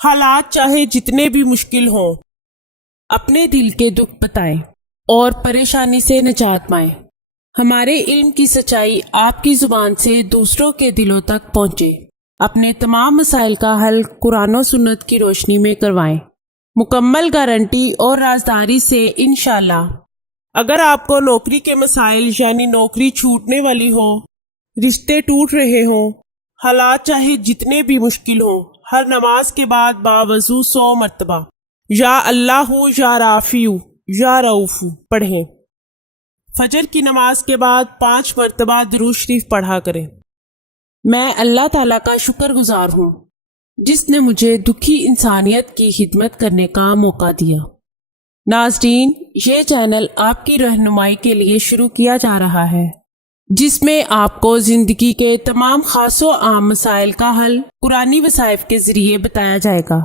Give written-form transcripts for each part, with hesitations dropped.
حالات چاہے جتنے بھی مشکل ہوں، اپنے دل کے دکھ بتائیں اور پریشانی سے نجات پائیں۔ ہمارے علم کی سچائی آپ کی زبان سے دوسروں کے دلوں تک پہنچے۔ اپنے تمام مسائل کا حل قرآن و سنت کی روشنی میں کروائیں، مکمل گارنٹی اور رازداری سے انشاءاللہ۔ اگر آپ کو نوکری کے مسائل یعنی نوکری چھوٹنے والی ہو، رشتے ٹوٹ رہے ہوں، حالات چاہے جتنے بھی مشکل ہوں، ہر نماز کے بعد باوضو 100 مرتبہ یا اللہ یا رافیو یا رؤوف پڑھیں۔ فجر کی نماز کے بعد 5 مرتبہ درود شریف پڑھا کریں۔ میں اللہ تعالیٰ کا شکر گزار ہوں جس نے مجھے دکھی انسانیت کی خدمت کرنے کا موقع دیا۔ ناظرین، یہ چینل آپ کی رہنمائی کے لیے شروع کیا جا رہا ہے، جس میں آپ کو زندگی کے تمام خاص و عام مسائل کا حل قرآنی وظائف کے ذریعے بتایا جائے گا۔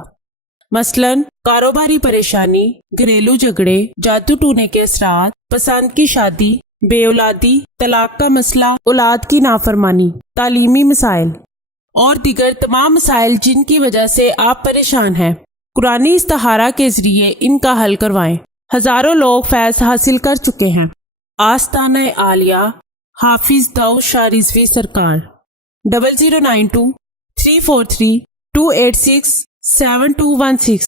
مثلاً کاروباری پریشانی، گھریلو جھگڑے، جادو ٹونے کے اثرات، پسند کی شادی، بے اولادی، طلاق کا مسئلہ، اولاد کی نافرمانی، تعلیمی مسائل اور دیگر تمام مسائل جن کی وجہ سے آپ پریشان ہیں، قرآنی استخارہ کے ذریعے ان کا حل کروائیں۔ ہزاروں لوگ فیض حاصل کر چکے ہیں۔ آستانہ عالیہ حافظ داؤد شاہ رضوی سرکار 0092 343 286 7216